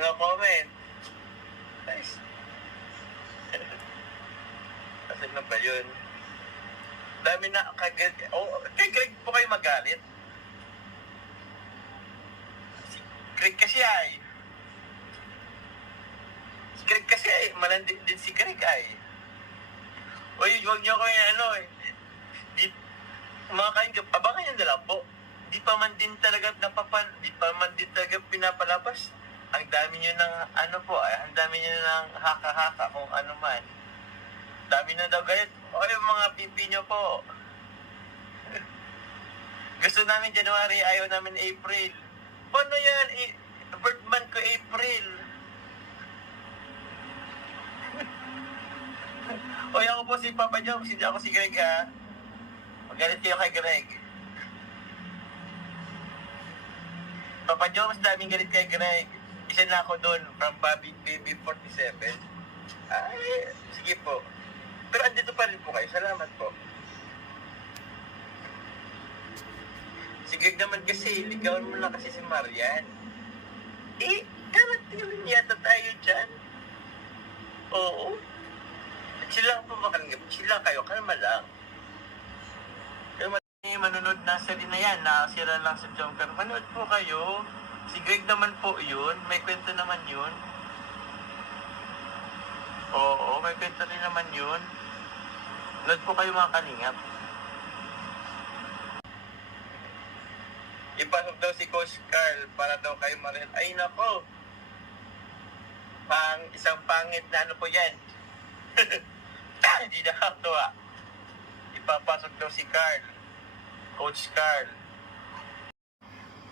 Mga comment. Nice. Asan na ba yun? Dami na kay Greg po kayo magalit. Si Greg kasi ay. Si Greg kasi ay. Malandi din si Greg ay. Uy, huwag niyo ko yung mga kaingap, abangan nyo na lang po. Di pa man din talaga pinapalabas. Ang dami nyo ng ang dami nyo ng haka-haka kung ano man. Dami na daw gayat. O yung mga pipi nyo po. Gusto namin January, ayaw namin April. Paano yan? Birth month ko April. O ako po si Papa Jones, hindi ako si Greg ha. Magalit kayo kay Greg. Papa Jones, daming galit kay Greg. Isa na ako doon from Baby 47. Ay, sige po. Pero andito pa rin po kayo. Salamat po. Si Greg naman kasi, ligawan mo lang kasi si Marian. Karating yata tayo dyan. Oo. Chill lang po makalingap. Chill lang kayo. Kalma lang. Manunod na sila na yan, nakasira lang sa Joker. Manood po kayo. Si Greg naman po yun. May kwento naman yun. Oo, may kwento rin naman yun. Manood po kayo mga kalingap. Ipasok daw si Coach Carl para daw kayo marin. Ay nako. Isang pangit na ano po yan. Hindi nakakatuwa. Ipapasok daw si Carl. Coach Carl.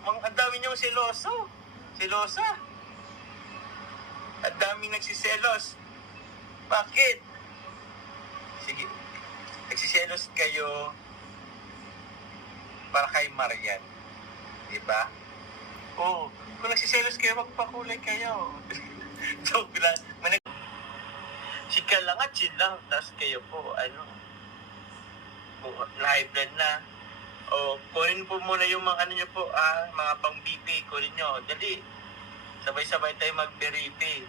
Ang dami niyong seloso. Selosa. Ang daming nagsiselos. Bakit? Sige. Nagsiselos kayo para kay Marian. Diba? Oo. Kung nagsiselos kayo, magpakulay kayo. Joke lang. Si Carl lang at chill lang. Tapos kayo po, live blood na. O, kunin po muna yung mga nyo po, mga pang BP, kunin nyo. Dali, sabay-sabay tayo mag-BP.